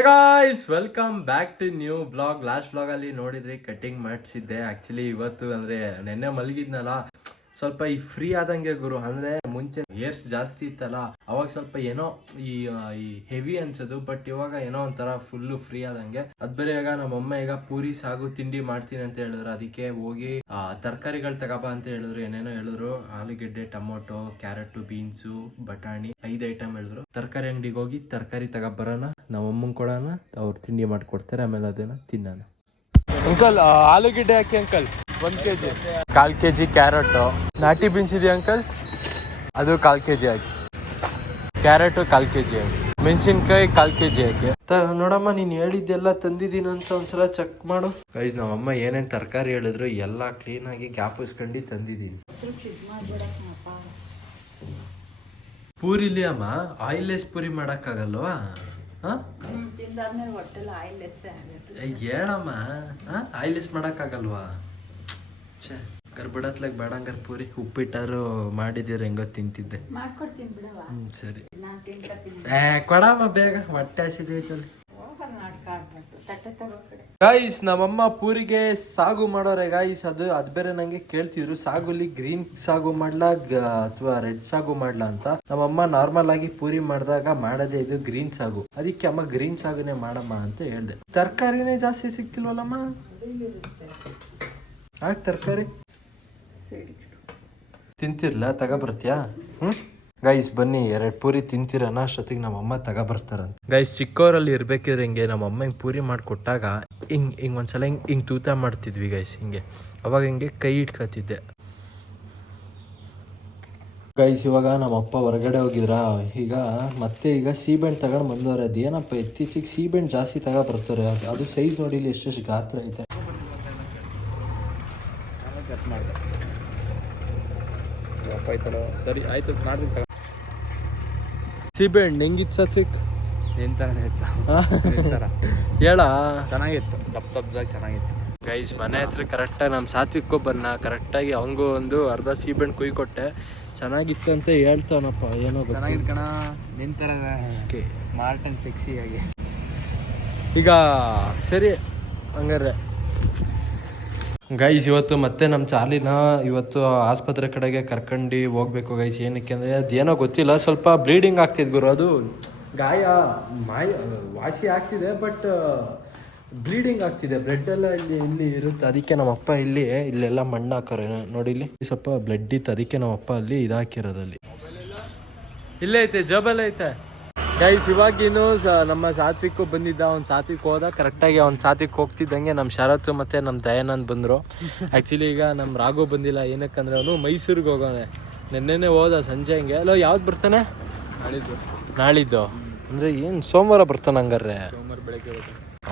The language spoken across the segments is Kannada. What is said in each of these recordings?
Guys welcome back to new vlog last vlog ಅಲ್ಲಿ ನೋಡಿದ್ರಿ ಕಟಿಂಗ್ ಮಾಡಿಸಿದ್ದೆ. ಆಕ್ಚುಲಿ ಇವತ್ತು ಅಂದ್ರೆ ನೆನ್ನೆ ಮಲಗಿದ್ನಲ್ಲ. ಸ್ವಲ್ಪ ಈ ಫ್ರೀ ಆದಂಗೆ ಗುರು, ಅಂದ್ರೆ ಮುಂಚೆ ಏರ್ಸ್ ಜಾಸ್ತಿ ಇತ್ತಲ್ಲ, ಅವಾಗ ಸ್ವಲ್ಪ ಏನೋ ಈ ಈ ಹೆವಿ ಅನ್ಸೋದು ಬಟ್ ಇವಾಗ ಏನೋ ಒಂಥರ ಫುಲ್ ಫ್ರೀ ಆದಂಗೆ. ಅದ್ ಬೇರೆ ಈಗ ನಮ್ಮಮ್ಮ ಈಗ ಪೂರಿ, ಸಾಗು, ತಿಂಡಿ ಮಾಡ್ತೀನಿ ಅಂತ ಹೇಳಿದ್ರು. ಅದಕ್ಕೆ ಹೋಗಿ ತರಕಾರಿಗಳು ತಗೋಬಾ ಅಂತ ಹೇಳಿದ್ರು. ಏನೇನೋ ಹೇಳಿದ್ರು. ಆಲೂಗೆಡ್ಡೆ, ಟೊಮೊಟೊ, ಕ್ಯಾರೆಟ್, ಬೀನ್ಸು, ಬಟಾಣಿ, ಐದು ಐಟಮ್ ಹೇಳಿದ್ರು. ತರಕಾರಿ ಅಂಗಡಿಗೆ ಹೋಗಿ ತರಕಾರಿ ತಗೊಬರೋಣ ಅಮ್ಮನ ಕೊಡೋಣ, ಅವ್ರು ತಿಂಡಿ ಮಾಡ್ಕೊಡ್ತಾರೆ, ಆಮೇಲೆ ಅದನ್ನ ತಿನ್ನೋಣ. ಅಂಕಲ್ ಆಲೂಗೆಡ್ಡೆ ಹಾಕಿ ಅಂಕಲ್ ಒಂದ್ ಕಾಲು ಕಾಲ್ ಕೆಜಿ ಕ್ಯಾರೆಟು. ನಾಟಿ ಬೀನ್ಸ್ ಇದೆಯಾ ಅಂಕಲ್? ಅದು ಕಾಲ್ ಕೆಜಿ ಹಾಕಿ ಕ್ಯಾರೆಟ್ ಕಾಲ್ ಕೆಜಿ ಹಾಕಿ ಮೆಣಸಿನ್ಕಾಯಿ ಕಾಲ್ ಕೆಜಿ ಹಾಕಿ ನೋಡಮ್ಮ ನೀನು ಹೇಳಿದ್ದೆಲ್ಲ ತಂದಿದ್ದೀನಿ ಅಂತ ಒಂದ್ಸಲ ಚೆಕ್ ಮಾಡು. ಗೈಸ್ ನಮ್ಮಮ್ಮ ಏನೇನು ತರಕಾರಿ ಹೇಳಿದ್ರು ಎಲ್ಲ ಕ್ಲೀನ್ ಆಗಿ ಗ್ಯಾಪ್ ಇಸ್ಕೊಂಡು ತಂದಿದ್ದೀನಿ. ಪೂರಿಲಿ ಅಮ್ಮ? ಆಯಿಲ್ಲೆಸ್ ಪೂರಿ ಮಾಡೋಕ್ಕಾಗಲ್ವಾ? ಹಾ? ತಿಂದಾದ್ಮೇಲೆ ಹೊಟ್ಟೆಲ್ಲ ಆಯಿಲ್ ಎಸ್ಸೆ ಆಗುತ್ತೆ. ಏ, ಹೇಳಮ್ಮ. ಆಯಿಲ್ಲೆಸ್ ಮಾಡಕ್ಕಾಗಲ್ವಾ? ಛೇ ಬೇಡಂಗಾರ ಪೂರಿ. ಉಪ್ಪಿಟ್ಟಾರು ಮಾಡಿದಿರ ಹೆಂಗೋ ತಿಂತಿದ್ದೆ. ಮಾಡ್ಕೊಡ್ತೀನಿ ಬಿಡವ ಹ್ಮ್ ಸರಿ. ನಾನು ಏ ಕೊಡಮ್ಮ ಬೇಗ. ಹೊಟ್ಟೆ ಹಸಿದೈತಲ್ಲಿ ಗಾಯ್ಸ್ ನಮ್ಮಮ್ಮ ಪೂರಿಗೆ ಸಾಗು ಮಾಡೋರೆ. ಗಾಯ್ಸ್ ಅದು ಅದ್ ಬೇರೆ ನಂಗೆ ಕೇಳ್ತಿದ್ರು. ಸಾಗುಲಿ ಗ್ರೀನ್ ಸಾಗು ಮಾಡ್ಲಾ ಅಥವಾ ರೆಡ್ ಸಾಗು ಮಾಡ್ಲಾ ಅಂತ. ನಮ್ಮಮ್ಮ ನಾರ್ಮಲ್ ಆಗಿ ಪೂರಿ ಮಾಡಿದಾಗ ಮಾಡೋದೇ ಇದು ಗ್ರೀನ್ ಸಾಗು. ಅದಕ್ಕೆ ಅಮ್ಮ ಗ್ರೀನ್ ಸಾಗುನೇ ಮಾಡಮ್ಮ ಅಂತ ಹೇಳ್ದೆ. ತರಕಾರಿನೇ ಜಾಸ್ತಿ ಸಿಕ್ತಿಲ್ವಲ್ಲಮ್ಮ? ಹಾಕ್ ತರಕಾರಿ ತಿಂತಿರ್ಲ ತಗೊಬರ್ತೀಯಾ? ಹ್ಞೂ ಗೈಸ್ ಬನ್ನಿ ಎರಡು ಪೂರಿ ತಿಂತೀರನ? ಅಷ್ಟೊತ್ತಿಗೆ ನಮ್ಮ ಅಮ್ಮ ತಗೊಬರ್ತಾರಂತ. ಗೈಸ್ ಚಿಕ್ಕವರಲ್ಲಿ ಇರ್ಬೇಕಿದ್ರೆ ಹಿಂಗೆ ನಮ್ಮ ಅಮ್ಮ ಹಿಂಗೆ ಪೂರಿ ಮಾಡಿಕೊಟ್ಟಾಗ ಹಿಂಗ್ ಹಿಂಗ್ ಒಂದ್ಸಲ ಹಿಂಗ್ ಹಿಂಗೆ ತೂತ ಮಾಡ್ತಿದ್ವಿ ಗೈಸ್ ಹಿಂಗೆ. ಅವಾಗ ಹಿಂಗೆ ಕೈ ಇಟ್ಕೊತಿದ್ದೆ. ಗೈಸ್ ಇವಾಗ ನಮ್ಮ ಅಪ್ಪ ಹೊರಗಡೆ ಹೋಗಿದ್ರ? ಈಗ ಮತ್ತೆ ಈಗ ಸೀಬೆಹಣ್ಣು ತಗೊಂಡು ಬಂದವ್ರೆ. ಅದೇನಪ್ಪ ಇತ್ತೀಚೆಗೆ ಸೀಬೆಣ್ಣು ಜಾಸ್ತಿ ತಗೋ ಬರ್ತಾರೆ ಅದು- ಸೈಜ್ ನೋಡಿಲಿ ಎಷ್ಟು ಎಷ್ಟೆಷ್ಟು ಗಾತ್ರ ಐತೆ. ಕಟ್ ಮಾಡಿದೆ. ಅಪ್ಪ ಆಯ್ತಲ್ಲ ಸರಿ ಆಯ್ತು ಮಾಡ್ತೀನಿ ಸೀಬೆಹಣ್ಣು ಹೆಂಗಿತ್ತು ಸತ್ವಿಕ್ ನಿಂತರನೇ ಇತ್ತು ಹೇಳ. ಚೆನ್ನಾಗಿತ್ತು. ದಪ್ಪ ದಪ್ಪದಾಗ ಚೆನ್ನಾಗಿತ್ತು. ಗೈಸ್ ಮನೆ ಹತ್ರ ಕರೆಕ್ಟಾಗಿ ನಮ್ಮ ಸಾತ್ವಿಕ್ ಬನ್ನ ಕರೆಕ್ಟಾಗಿ ಅವಂಗೂ ಒಂದು ಅರ್ಧ ಸೀಬೆಹಣ್ಣು ಕುಯ್ ಕೊಟ್ಟೆ. ಚೆನ್ನಾಗಿತ್ತು ಅಂತ ಹೇಳ್ತಾನಪ್ಪ ಏನೋ ಚೆನ್ನಾಗಿತ್ತು ಕಣ. ನಿಂತರ ಓಕೆ ಸ್ಮಾರ್ಟ್ ಆ್ಯಂಡ್ ಸೆಕ್ಸಿ ಆಗಿ. ಈಗ ಸರಿ ಹಂಗಾರೆ ಗೈಸ್ ಇವತ್ತು ಮತ್ತೆ ನಮ್ಮ ಚಾರ್ಲಿನ ಇವತ್ತು ಆಸ್ಪತ್ರೆ ಕಡೆಗೆ ಕರ್ಕೊಂಡು ಹೋಗ್ಬೇಕು ಗೈಸ್ ಏನಕ್ಕೆ ಅಂದರೆ ಅದೇನೋ ಗೊತ್ತಿಲ್ಲ, ಸ್ವಲ್ಪ ಬ್ಲೀಡಿಂಗ್ ಆಗ್ತಿದ್ ಗುರು. ಅದು ಗಾಯ, ಮಾಯ, ವಾಸಿ ಆಗ್ತಿದೆ ಬಟ್ ಬ್ಲೀಡಿಂಗ್ ಆಗ್ತಿದೆ. ಬ್ಲಡ್ ಎಲ್ಲ ಇಲ್ಲಿ ಇಲ್ಲಿ ಇರುತ್ತೆ. ಅದಕ್ಕೆ ನಮ್ಮ ಅಪ್ಪ ಇಲ್ಲಿ, ಇಲ್ಲೆಲ್ಲ ಮಣ್ಣು ಹಾಕೋರೆ. ನೋಡಿ ಇಲ್ಲಿ ಸ್ವಲ್ಪ ಬ್ಲಡ್ ಇತ್ತು. ಅದಕ್ಕೆ ನಮ್ಮ ಅಪ್ಪ ಅಲ್ಲಿ ಇದಾಕಿರೋದಲ್ಲಿ ಇಲ್ಲೇ ಐತೆ ಜಬಲ್ ಐತೆ. ಗೈಸ್ ಇವಾಗಿನ್ನು ನಮ್ಮ ಸಾತ್ವಿಕ್ ಬಂದಿದ್ದ ಅವ್ನ ಸಾತ್ವಿಕ್ ಹೋದ. ಕರೆಕ್ಟಾಗಿ ಅವ್ನ ಸಾತ್ವಿಕ್ ಹೋಗ್ತಿದ್ದಂಗೆ ನಮ್ಮ ಶರತ್ ಮತ್ತೆ ನಮ್ಮ ದಯಾನಂದ್ ಬಂದರು. ಆ್ಯಕ್ಚುಲಿ ಈಗ ನಮ್ಮ ರಾಘು ಬಂದಿಲ್ಲ ಏನಕ್ಕಂದ್ರೆ ಅವನು ಮೈಸೂರಿಗೆ ಹೋಗೋಣೆ ನಿನ್ನೆನೆ ಹೋದ ಸಂಜೆ ಹಂಗೆ. ಅಲ್ಲೋ ಯಾವ್ದು ಬರ್ತಾನೆ? ನಾಳಿದ್ದು. ನಾಳಿದ್ದು. ಅಂದರೆ ಏನು ಸೋಮವಾರ ಬರ್ತಾನೆ ಹಂಗಾರೆ ಸೋಮವಾರ ಬೆಳಗ್ಗೆ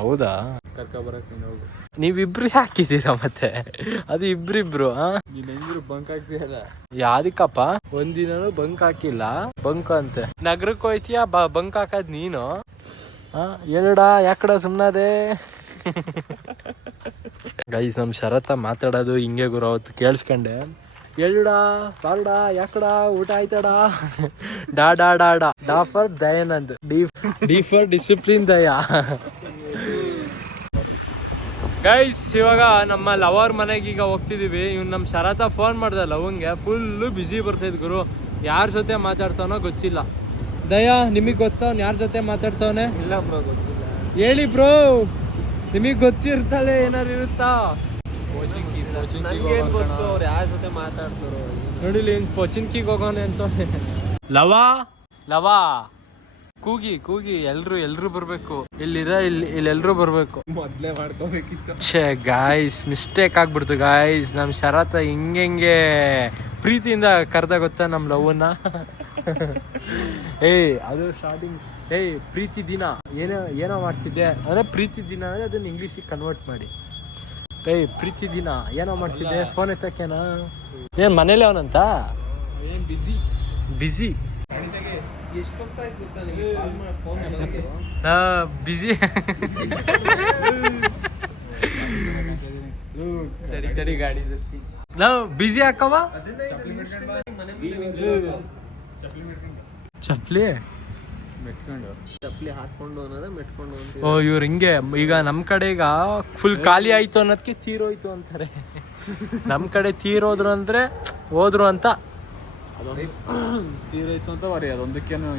ಹೌದಾ? ಕರ್ಕ ಬರಕ್ಕೆ ನೀನು ಹೋಗು. ನೀವಿಬ್ರು ಹಾಕಿದ್ದೀರಾ ಮತ್ತೆ? ಅದು ಇಬ್ರಿಬ್ರು ಬಂಕ್ ಆಗ್ತೀಯಲ್ಲ ಯಾರಿಕಪ್ಪ ಒಂದಿನೂ ಬಂಕ್ ಹಾಕಿಲ್ಲ. ಬಂಕ್ ಅಂತೆ. ನಗರಕ್ಕೆ ಹೋಯ್ತೀಯ? ಬ ಬಂಕ್ ಹಾಕದ್ ನೀನು? ಆ ಏನಡ? ಯಾಕಡ ಸುಮ್ನದೆ? ಗೈಸ್ ನಮ್ ಶರತ್ತ ಮಾತಾಡೋದು ಹಿಂಗೆ ಗುರು ಅವತ್ತು ಕೇಳಿಸ್ಕೊಂಡೆ. ಹೇಳುಡ ಬಾರುಡ? ಯಾಕಡ? ಊಟ ಆಯ್ತಡ? ಡಾ ಡಾ ಡಾ ಡಾ. ಡಾ for Dayanand. D D for discipline Daya. Guys ಇವಾಗ ನಮ್ಮ ಲವರ್ ಮನೆಗೆ ಈಗ ಹೋಗ್ತಿದೀವಿ. ಇವ್ನು ನಮ್ಮ ಶರತ ಫೋನ್ ಮಾಡ್ದೆ ಲವಂಗೆ. ಫುಲ್ಲು ಬ್ಯುಸಿ ಬರ್ತೈತೆ ಗುರು. ಯಾರ ಜೊತೆ ಮಾತಾಡ್ತಾವನೋ ಗೊತ್ತಿಲ್ಲ. ದಯಾ ನಿಮಗೆ ಗೊತ್ತಾ? ಅವ್ನು ಯಾರ ಜೊತೆ ಮಾತಾಡ್ತಾವನೆ? ಇಲ್ಲ ಬ್ರೋ ಗೊತ್ತಿಲ್ಲ. ಹೇಳಿ ಬ್ರೋ. ನಿಮಗೆ ಗೊತ್ತಿರ್ತಾಳೆ ಏನಾರು ಇರುತ್ತಾ? ಗೊತ್ತು ಅವ್ರು ಯಾರ ಜೊತೆ ಮಾತಾಡ್ತಾರೋ ನೋಡಿಲಿ ಪೊಚಿನ್ಕಿಗೆ ಹೋಗೋಣ ಅಂತ. ಲವಾ? ಲವಾ? ಕೂಗಿ ಕೂಗಿ ಎಲ್ರು ಎಲ್ರು ಬರ್ಬೇಕು. ಇಲ್ಲಿರ ಇಲ್ಲಿ ಇಲ್ಲೆಲ್ರು ಬರ್ಬೇಕು. ಮೊದ್ಲೇ ಮಾಡ್ಕೋಬೇಕಿತ್ತು. ಛೇ ಗಾಯ್ಸ್ ಮಿಸ್ಟೇಕ್ ಆಗ್ಬಿಡ್ತು ಗಾಯ್ಸ್ ನಮ್ ಶರತ ಹಿಂಗೆ ಪ್ರೀತಿಯಿಂದ ಕರ್ದ ಗೊತ್ತಾ ನಮ್ಮ ಲವ್ವನ್ನ ಏಯ್ ಅದು ಸ್ಟಾರ್ಟಿಂಗ್ ಏಯ್ ಪ್ರೀತಿ ದಿನ. ಏನೋ ಏನೋ ಮಾಡ್ತಿದ್ದೆ. ಅಂದ್ರೆ ಪ್ರೀತಿ ದಿನ ಅಂದ್ರೆ ಅದನ್ನ ಇಂಗ್ಲೀಷಿಗೆ ಕನ್ವರ್ಟ್ ಮಾಡಿ. ಏಯ್ ಪ್ರೀತಿ ದಿನ. ಏನೋ ಮಾಡ್ತಿದ್ದೆ? ಫೋನ್ ಎತ್ತಕ್ಕೇನಾ? ಏನ್ ಮನೇಲಿ ಅವನಂತ? ಏನು ಬಿಸಿ ಬಿಸಿ ಬಿಸಿ ತಡಿ ತಡಿ ಗಾಡಿ ನಾವು ಬಿಸಿ ಹಾಕವ ಚಪ್ಲಿ? ಮೆಟ್ಕೊಂಡು. ಚಪ್ಪಲಿ ಹಾಕೊಂಡು ಅನ್ನೋದ ಮೆಟ್ಕೊಂಡು ಅಂತ ಓ ಇವ್ರು ಹಿಂಗೆ ಈಗ ನಮ್ಮ ಕಡೆ ಈಗ ಫುಲ್ ಖಾಲಿ ಆಯ್ತು ಅನ್ನೋದಕ್ಕೆ ತೀರೋಯ್ತು ಅಂತಾರೆ. ನಮ್ಮ ಕಡೆ ತೀರೋದ್ರು ಅಂದ್ರೆ ಹೋದ್ರು ಅಂತ ತೀರಾಯ್ತು ಅಂತ ಬರೀ ಅದೊಂದಕ್ಕೇನು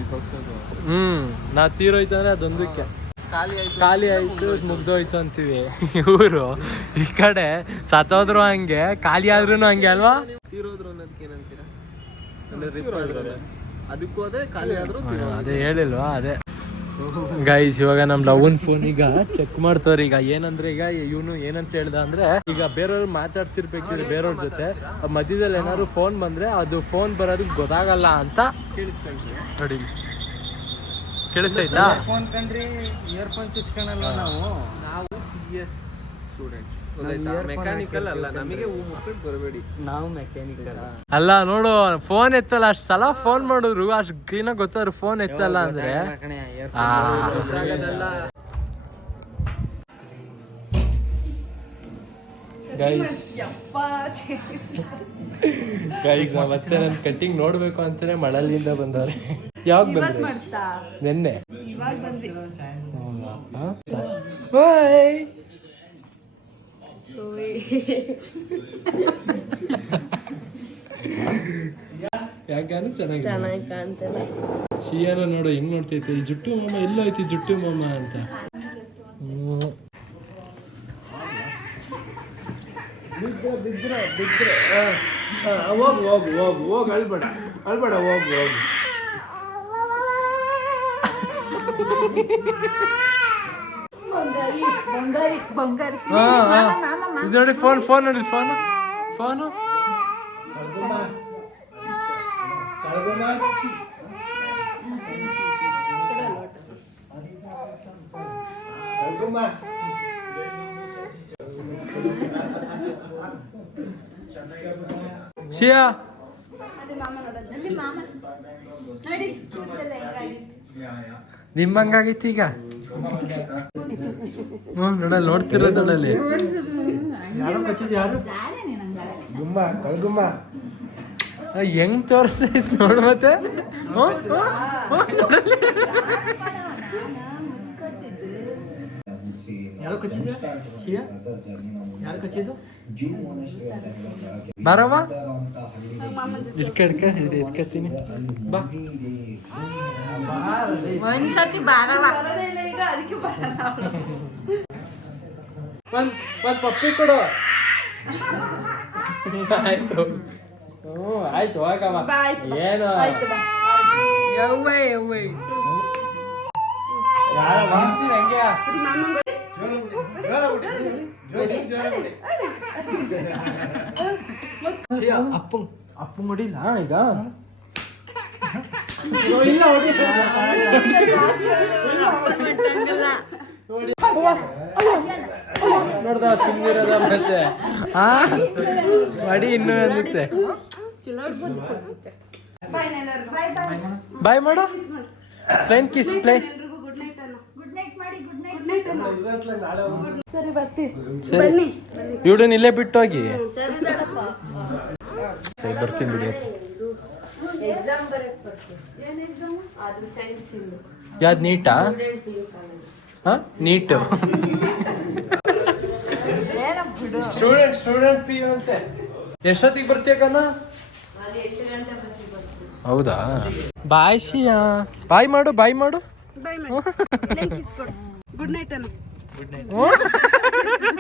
ಹ್ಮ್ ನಾ ತೀರೋಯ್ತು ಅಂದ್ರೆ ಅದೊಂದಕ್ಕೆ. ಖಾಲಿ ಆಯ್ತು ಖಾಲಿ ಆಯ್ತು ಮುಗ್ದೋಯ್ತು ಅಂತೀವಿ. ಇವರು ಈ ಕಡೆ ಸತ್ತೋದ್ರು ಹಂಗೆ ಖಾಲಿ ಆದ್ರೂ ಹಂಗೆ ಅಲ್ವಾ? ತೀರೋದ್ರು ಅನ್ನೋದಕ್ಕೆ ಏನಂತೀರಾ? ಅದಕ್ಕೂ ಅದೇ ಖಾಲಿ ಆದ್ರೂ ಅದೇ ಹೇಳಿಲ್ವಾ ಅದೇ. ಗೈಸ್ ಇವಾಗ ನಮ್ ಲವನ್ ಫೋನ್ ಈಗ ಚೆಕ್ ಮಾಡ್ತವ್ರಿ. ಈಗ ಏನಂದ್ರೆ ಈಗ ಇವನು ಏನಂತ ಹೇಳ್ದ ಅಂದ್ರೆ, ಈಗ ಬೇರೆಯವ್ರು ಮಾತಾಡ್ತಿರ್ಬೇಕಿದ್ರೆ ಬೇರೆಯವ್ರ ಜೊತೆ ಮಧ್ಯದಲ್ಲಿ ಏನಾದ್ರು ಫೋನ್ ಬಂದ್ರೆ ಅದು ಫೋನ್ ಬರೋದು ಗೊತ್ತಾಗಲ್ಲ ಅಂತ ನೋಡಿ. ಕೇಳಿಸ್ತಾ ಫೋನ್ ಇಯರ್ಫೋನ್ ನಾವು. ನಾವು ಸಿ ಸ್ಟೂಡೆಂಟ್ಸ್ ಮೆಕ್ಯಾನಿಕಲ್ ಅಲ್ಲ ನಮಗೆ ಹೂ ಮುರ್ಸಕ್ ಬರಬೇಡಿ. ನಾವು ಮೆಕ್ಯಾನಿಕಲ್ ಅಲ್ಲ ನೋಡು ಫೋನ್ ಎತ್ತಲ್ಲ ಅಷ್ಟ್ ಸಲ ಫೋನ್ ಮಾಡಿದ್ರು ಅಷ್ಟ್ ಕ್ಲೀನಾಗಿ ಗೊತ್ತಾದ್ರು ಫೋನ್ ಎತ್ತಲ್ಲ ಅಂದ್ರೆ. ಗೈಸ್ ಯಪ್ಪ ಗೈಸ್ ನಾವ್ ಮತ್ತೆ ನನ್ ಕಟ್ಟಿಂಗ್ ನೋಡ್ಬೇಕು ಅಂತಾನೆ ಮಳಲಿಂದ ಬಂದವ್ರೆ. ಯಾವಾಗ ಬಂದ್ರೆ? ನಿನ್ನೆ? ಇವಾಗ ಬಂದ್ವಿ. ಬಾಯ್ ಯಾಕಾನು ಚೆನ್ನಾಗಿ ಚೆನ್ನಾಗಿ ಕಾಣ್ತಲ್ಲ ಶಿಯಾನ ನೋಡು ಹೆಂಗ್ ನೋಡ್ತೈತೆ ಈ ಜುಟ್ಟು ಮಾಮ ಎಲ್ಲೋಯ್ತು ಐತಿ ಜುಟ್ಟು ಮಾಮ ಅಂತ. ಹೋಗು ಹೋಗು ಹೋಗು ಹೋಗು ಅಳ್ಬೇಡ ಅಳ್ಬೇಡ ಹೋಗು ಹೋಗು ಬಂಗಾರಿ ಬಂಗಾರಿ ಬಂಗಾರಿ ಹಾ. ಇದು ನೋಡಿ ಫೋನ್ ಫೋನ್ ನೋಡಿ ಫೋನ್ ಫೋನು ಶಿಯಾ? ನಿಮ್ಮಂಗಾಗಿತ್ತು ಈಗ ನೋಡಲ್ಲಿ ನೋಡ್ತಿರೋದು ನೋಡಲ್ಲಿ ಆ, ಹೆಂಗ್ ತೋರಿಸ್ತೈತ್ ನೋಡು ಮತ್ತೆ? ನೋಡಲ್ಲಿ. ಬರವ ಇಟ್ಕ ಇದು ಎತ್ಕತ್ತೀನಿ ಬಾ. ಒಂದ್ಸತಿ ಬಾರವ ಅದಕ್ಕೆ ಬರಲ್ಲ ಒಂದ್ ಒಂದ್ ಪಪ್ಪಿ ಕೊಡು. ಆಯ್ತು. ಹ್ಞೂ ಆಯ್ತು ಹೋಗಮ್ಮ. ಬಾ, ಆಯ್ತು ಬಾ. ಏನು? ಆಯ್ತು ಬಾ. ಯವ್ವೆ ಯವ್ವೆ. ಯಾರ ಮಾಡ್ತೀನಿ ಹಂಗೆ? ಛೀ, ಅಪ್ಪಂಗ್ ಅಪ್ಪಂಗ್ ಹೊಡಿಲ್ಲ ಈಗ? ಅಯ್ಯೋ, ಇಲ್ಲ ಹೊಡಿಲ್ಲ. ನೋಡ್ದ ಸಿಂಗಿರದ ಮತ್ತೆ? ಹಾ? ಮಡಿ ಇನ್ನೂ ಅನ್ನುತ್ತೆ ಬಾಯ್ ಮಾಡು. ಪ್ಲೇನ್ ಕಿಸ್ ಪ್ಲೇ ಸರಿ. ಸರಿ ಇವಡನ್ ಇಲ್ಲೇ ಬಿಟ್ಟು ಹೋಗಿ ಸರಿ, ಬರ್ತೀನಿ ಬಿಡಿ ಯಾವ್ದು ನೀಟಾ? ಹಾ, ನೀಟು. ಸ್ಟೂಡೆಂಟ್ ಸ್ಟೂಡೆಂಟ್ ಪಿ ಅಂತೆ ಎಷ್ಟೊತ್ತಿಗೆ ಬರ್ತೀಯ ಕಣ್ಣ? ಹೌದಾ? ಬಾಯ್ ಶಿಯಾ ಬಾಯ್ ಮಾಡು ಬಾಯ್ ಮಾಡು. ಗುಡ್ ನೈಟ್ ಅನ್ನ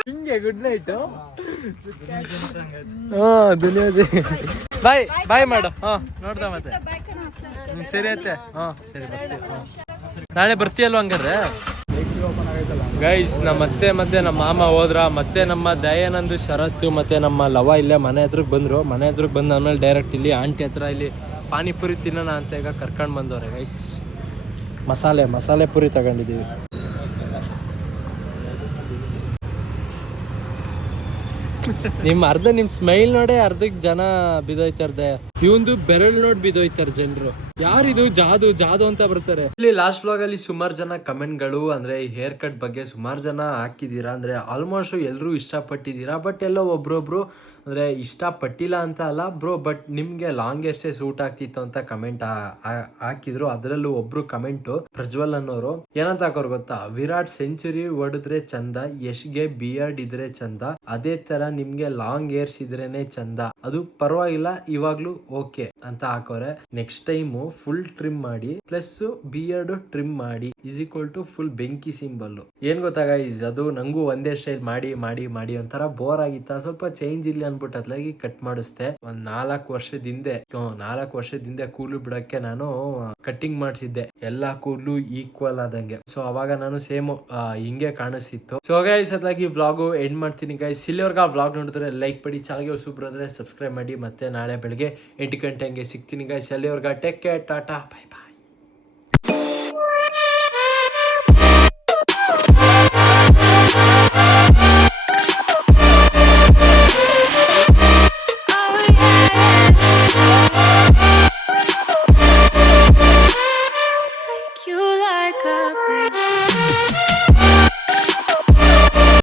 ಹಿಂಗೆ ಗುಡ್ ನೈಟ್ ಹಾ ದುನಿಯಾದಿ ಬಾಯ್ ಬಾಯ್ ಮಾಡು. ಹಾ ನೋಡ್ದ ಮತ್ತೆ. ಸರಿ ಆಯ್ತೆ ಹಾ ಸರಿ ಬರ್ತೀವಿ. ನಾಳೆ ಬರ್ತೀಯಲ್ವ ಹಂಗಾರೆ ಗೈಸ್ ನಮ್ಮ ಮತ್ತೆ ಮತ್ತೆ ನಮ್ಮ ಮಾಮ ಹೋದ್ರ ಮತ್ತೆ ನಮ್ಮ ದಯಾನಂದ್ ಶರತ್ ಮತ್ತೆ ನಮ್ಮ ಲವ ಇಲ್ಲೇ ಮನೆ ಹತ್ರಕ್ಕೆ ಬಂದ್ರು. ಮನೆ ಹತ್ರಕ್ಕೆ ಬಂದು ಆಮೇಲೆ ಡೈರೆಕ್ಟ್ ಇಲ್ಲಿ ಆಂಟಿ ಹತ್ರ ಇಲ್ಲಿ ಪಾನಿಪುರಿ ತಿನ್ನೋಣ ಅಂತ ಈಗ ಕರ್ಕೊಂಡು ಬಂದವ್ರೆ ಗೈಸ್ ಮಸಾಲೆ ಮಸಾಲೆ ಪುರಿ ತಗೊಂಡಿದ್ದೀವಿ ನಿಮ್ಮ ಅರ್ಧ ನಿಮ್ಮ ಸ್ಮೈಲ್ ನೋಡೇ ಅರ್ಧಕ್ಕೆ ಜನ ಬಿದೋಯ್ತಾರ್ದೆ. ಇವಂದು ಬೆರಳು ನೋಡ್ ಬಿದ್ದೋಯ್ತಾರೆ ಜನರು. ಯಾರಿದು? ಜಾದು ಜಾದು ಅಂತ ಬರ್ತಾರೆ. ಇಲ್ಲಿ ಲಾಸ್ಟ್ ವ್ಲಾಗ್ ಅಲ್ಲಿ ಸುಮಾರು ಜನ ಕಮೆಂಟ್ಗಳು ಅಂದ್ರೆ ಹೇರ್ ಕಟ್ ಬಗ್ಗೆ ಸುಮಾರು ಜನ ಹಾಕಿದೀರಾ ಅಂದ್ರೆ ಆಲ್ಮೋಸ್ಟ್ ಎಲ್ಲರೂ ಇಷ್ಟಪಟ್ಟಿದ್ದೀರಾ? ಬಟ್ ಎಲ್ಲೋ ಒಬ್ರೊಬ್ರು, ಅಂದ್ರೆ ಇಷ್ಟಪಟ್ಟಿಲ್ಲ ಅಂತ ಅಲ್ಲ ಬ್ರೋ ಬಟ್ ನಿಮ್ಗೆ ಲಾಂಗ್ ಹೇರ್ಸೇ ಸೂಟ್ ಆಗ್ತಿತ್ತು ಅಂತ ಕಮೆಂಟ್ ಹಾಕಿದ್ರು. ಅದರಲ್ಲೂ ಒಬ್ರು ಕಮೆಂಟ್ ಪ್ರಜ್ವಲ್ ಅನ್ನೋರು, ಏನಂತ ಹಾಕೋರ್ ಗೊತ್ತಾ? ವಿರಾಟ್ ಸೆಂಚುರಿ ಹೊಡೆದ್ರೆ ಚಂದ, ಯಶ್ಗೆ ಬಿಯರ್ಡ್ ಇದ್ರೆ ಚಂದ, ಅದೇ ತರ ನಿಮ್ಗೆ ಲಾಂಗ್ ಹೇರ್ಸ್ ಇದ್ರೇನೆ ಚಂದ. ಅದು ಪರವಾಗಿಲ್ಲ, ಇವಾಗ್ಲೂ ಓಕೆ ಅಂತ ಹಾಕೋರೆ. ನೆಕ್ಸ್ಟ್ ಟೈಮು ಫುಲ್ ಟ್ರಿಮ್ ಮಾಡಿ ಪ್ಲಸ್ ಬಿಯರ್ಡ್ ಟ್ರಿಮ್ ಮಾಡಿ. ಇಸ್ ಈಕ್ವಲ್ ಟು ಫುಲ್ ಬೆಂಕಿ ಸಿಂಬಲ್ ಏನು ಗೊತ್ತಾಗ ಈಸ್ ಅದು ನಂಗೂ ಒಂದೇ ಸ್ಟೈಲ್ ಮಾಡಿ ಮಾಡಿ ಮಾಡಿ ಒಂಥರ ಬೋರ್ ಆಗಿತ್ತ. ಸ್ವಲ್ಪ ಚೇಂಜ್ ಇಲ್ಲಿ ಅನ್ಬಿಟ್ಟು ಅದ್ಲಾಗಿ ಕಟ್ ಮಾಡಿಸ್ದೆ. ಒಂದು ನಾಲ್ಕು ವರ್ಷದ ಹಿಂದೆ ನಾಲ್ಕು ವರ್ಷದ ಹಿಂದೆ ಕೂಲು ಬಿಡಕ್ಕೆ ನಾನು ಕಟ್ಟಿಂಗ್ ಮಾಡಿಸಿದ್ದೆ. ಎಲ್ಲಾ ಕೂದಲು ಈಕ್ವಲ್ ಆದಂಗೆ. ಸೊ ಅವಾಗ ನಾನು ಸೇಮ್ ಹಿಂಗೆ ಕಾಣಿಸ್ತಿತ್ತು. ಸೊ ಗೈಸ್ ಅದ್ಲಾಗಿ ವ್ಲಾಗು ಎಂಡ್ ಮಾಡ್ತೀನಿ ಗೈಸ್ ಇಲ್ಲಿವರೆಗೆ ವ್ಲಾಗ್ ನೋಡಿದ್ರೆ ಲೈಕ್ ಮಾಡಿ ಚಾನಲ್ಗೆ ಹೊಸಬ್ರು ಆದ್ರೆ ಸಬ್ಸ್ಕ್ರೈಬ್ ಮಾಡಿ, ಮತ್ತೆ ನಾಳೆ ಬೆಳಗ್ಗೆ ಎಂಟು ಗಂಟೆ ಹಂಗೆ ಸಿಗ್ತೀನಿ ಗೈಸ್ ಅಲ್ಲಿವರೆಗೆ take care tata bye bye